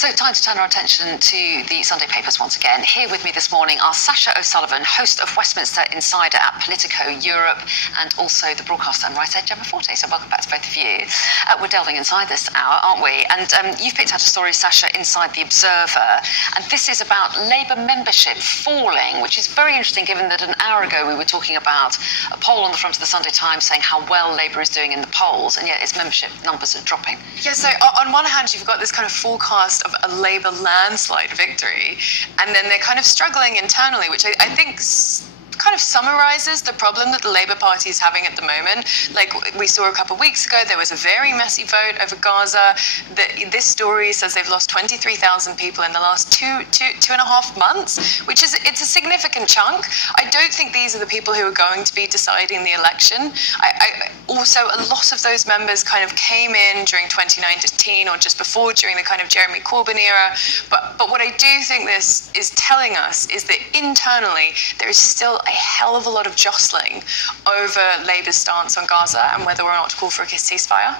So time to turn our attention to the Sunday papers once again. Here with me this morning are Sasha O'Sullivan, host of Westminster Insider at Politico Europe, and also the broadcaster and writer Gemma Forte. So welcome back to both of you. We're delving inside this hour, aren't we? And you've picked out a story, Sasha, inside The Observer. And this is about Labour membership falling, which is very interesting given that an hour ago we were talking about a poll on the front of the Sunday Times saying how well Labour is doing in the polls, and yet its membership numbers are dropping. Yeah, so on one hand, you've got this kind of forecast of a Labour landslide victory, and then they're kind of struggling internally, which I think kind of summarises the problem that the Labour Party is having at the moment. Like we saw a couple of weeks ago, there was a very messy vote over Gaza. This story says they've lost 23,000 people in the last two and a half months, which is it's a significant chunk. I don't think these are the people who are going to be deciding the election. I also, a lot of those members kind of came in during 2019 or just before, during the kind of Jeremy Corbyn era. But what I do think this is telling us is that internally there is still a hell of a lot of jostling over Labour's stance on Gaza and whether or not to call for a ceasefire.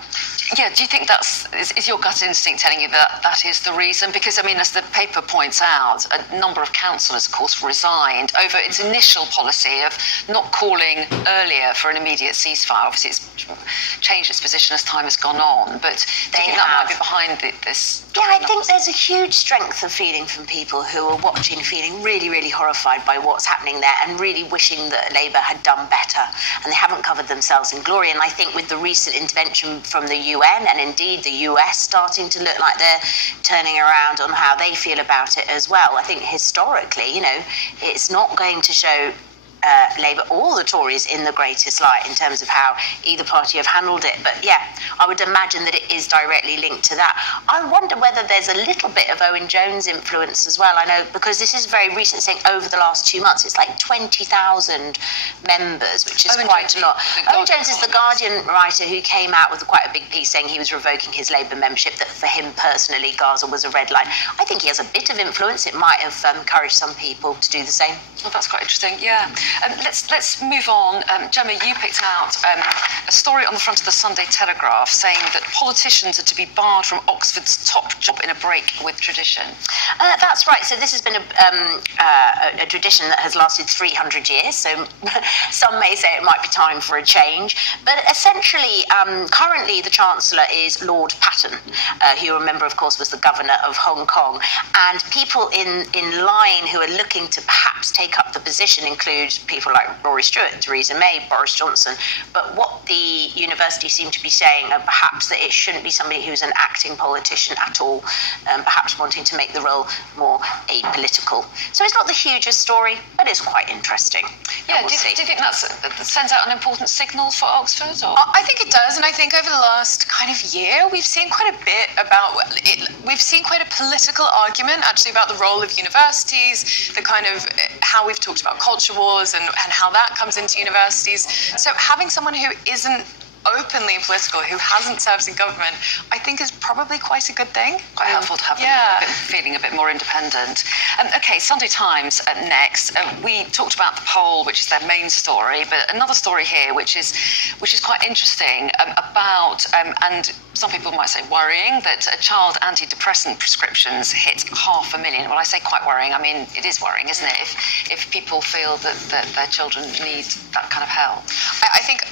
Yeah, do you think is your gut instinct telling you that is the reason? Because, I mean, as the paper points out, a number of councillors, of course, resigned over its initial policy of not calling earlier for an immediate ceasefire. Obviously, it's changed its position as time has gone on, but do you think that might be behind this? Yeah, I think there's a huge strength of feeling from people who are watching, feeling really, really horrified by what's happening there and really wishing that Labour had done better, and they haven't covered themselves in glory. And I think with the recent intervention from the UN and indeed the US starting to look like they're turning around on how they feel about it as well, I think historically, you know, it's not going to show Labour or the Tories in the greatest light in terms of how either party have handled it. But yeah, I would imagine that it is directly linked to that. I wonder whether there's a little bit of Owen Jones influence as well. I know, because this is very recent, saying over the last 2 months, it's like 20,000 members, which is quite a lot. Owen Jones is the Guardian writer who came out with quite a big piece saying he was revoking his Labour membership, that for him personally, Gaza was a red line. I think he has a bit of influence. It might have encouraged some people to do the same. Well, that's quite interesting, yeah. Let's move on. Gemma, you picked out a story on the front of the Sunday Telegraph saying that politicians are to be barred from Oxford's top job in a break with tradition. That's right. So this has been a tradition that has lasted 300 years. So some may say it might be time for a change. But essentially, currently the Chancellor is Lord Patten, who you remember, of course, was the Governor of Hong Kong. And people in line who are looking to perhaps take up the position include people like Rory Stewart, Theresa May, Boris Johnson. But what the university seem to be saying are perhaps that it shouldn't be somebody who's an acting politician at all, perhaps wanting to make the role more apolitical. So it's not the hugest story, but it's quite interesting. Yeah, do you think that sends out an important signal for Oxford? Or? I think it does, and I think over the last kind of year, we've seen quite a bit about it. We've seen quite a political argument, actually, about the role of universities, the kind of how we've talked about culture wars and how that comes into universities. So having someone who isn't openly political, who hasn't served in government, I think is probably quite a good thing. Quite helpful to have feeling a bit more independent. Okay, Sunday Times next. We talked about the poll, which is their main story, but another story here, which is quite interesting, about and some people might say worrying, that child antidepressant prescriptions hit 500,000. Well, I say quite worrying. I mean, it is worrying, isn't it? If people feel that their children need that kind of help. I think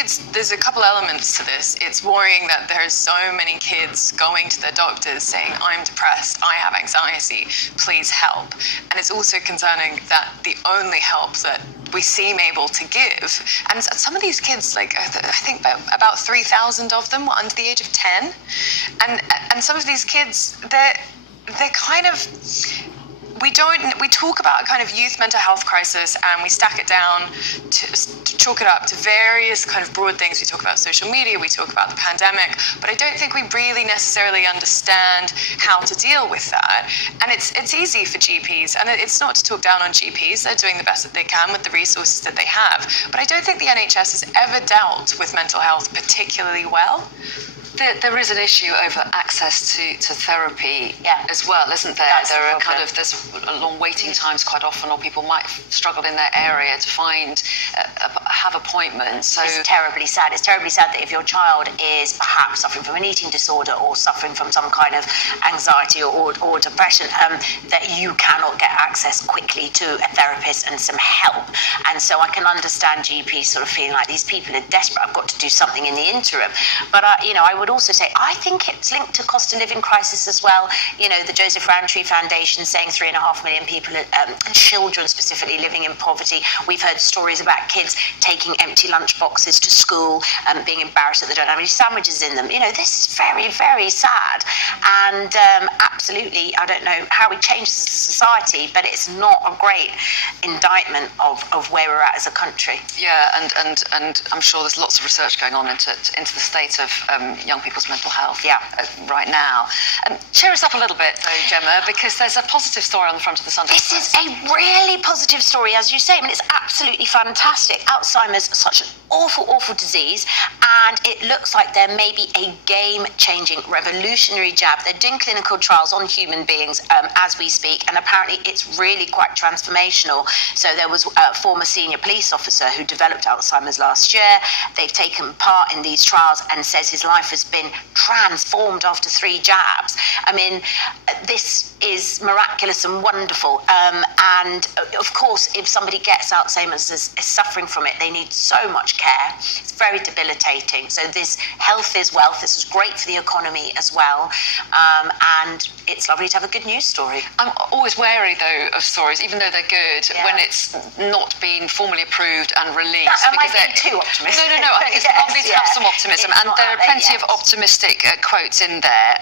it's there's a couple elements to this. It's worrying that there's so many kids going to their doctors saying, I'm depressed, I have anxiety, please help. And it's also concerning that the only help that we seem able to give, and some of these kids, like I think about 3,000 of them were under the age of 10, and some of these kids, they're kind of, we talk about a kind of youth mental health crisis, and we stack it down to chalk it up to various kind of broad things. We talk about social media, we talk about the pandemic, but I don't think we really necessarily understand how to deal with that. And it's easy for GPs, and it's not to talk down on GPs. They're doing the best that they can with the resources that they have. But I don't think the NHS has ever dealt with mental health particularly well. There is an issue over access to therapy as well, isn't there? That's there the are problem. there's long waiting times quite often, or people might struggle in their area to find have appointments. So It's terribly sad. It's terribly sad that if your child is perhaps suffering from an eating disorder or suffering from some kind of anxiety or depression, that you cannot get access quickly to a therapist and some help. And so I can understand GPs sort of feeling like these people are desperate. I've got to do something in the interim. But I would also say I think it's linked to cost of living crisis as well. The Joseph Rowntree Foundation saying 3.5 million people, children specifically, living in poverty. We've heard stories about kids taking empty lunch boxes to school and being embarrassed that they don't have any sandwiches in them. This is very, very sad. And absolutely, I don't know how we change this as a society, but it's not a great indictment of where we're at as a country. yeah, and I'm sure there's lots of research going on into the state of young people's mental health right now. Cheer us up a little bit though, Gemma, because there's a positive story on the front of the Sunday This Press. is a really positive story, as you say. I mean, it's absolutely fantastic. Alzheimer's is such an awful, awful disease, and it looks like there may be a game-changing, revolutionary jab. They're doing clinical trials on human beings as we speak, and apparently it's really quite transformational. So there was a former senior police officer who developed Alzheimer's last year. They've taken part in these trials and says his life has been transformed after 3 jabs. I mean, this is miraculous and wonderful. And of course, if somebody gets Alzheimer's, is suffering from it, they need so much care. It's very debilitating. So this health is wealth. This is great for the economy as well. And it's lovely to have a good news story. I'm always wary, though, of stories, even though they're good, Yeah. when it's not been formally approved and released. That might because be too optimistic. No. I think it's Yes, lovely to have some optimism, It's and not there out are there plenty yet. of optimistic quotes in there.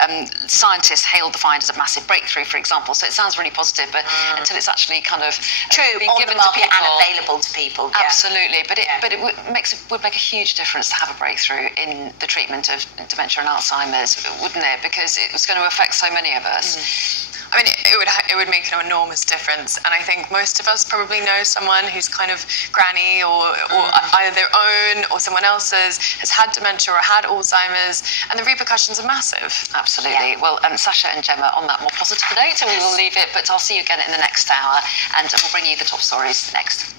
Scientists hailed the find as a massive breakthrough, for example. So it sounds really positive, but until it's actually kind of True, being on given the to market people, and available to people. Yeah. absolutely. But it Yeah. but it would make a huge difference to have a breakthrough in the treatment of dementia and Alzheimer's, wouldn't it? Because it was going to affect so many of us. I mean, it would make an enormous difference, and I think most of us probably know someone who's kind of granny or either their own or someone else's has had dementia or had Alzheimer's, and the repercussions are massive. Absolutely. Yeah. Well, Sasha and Gemma, on that more positive note, we will leave it, but I'll see you again in the next hour, and we'll bring you the top stories next.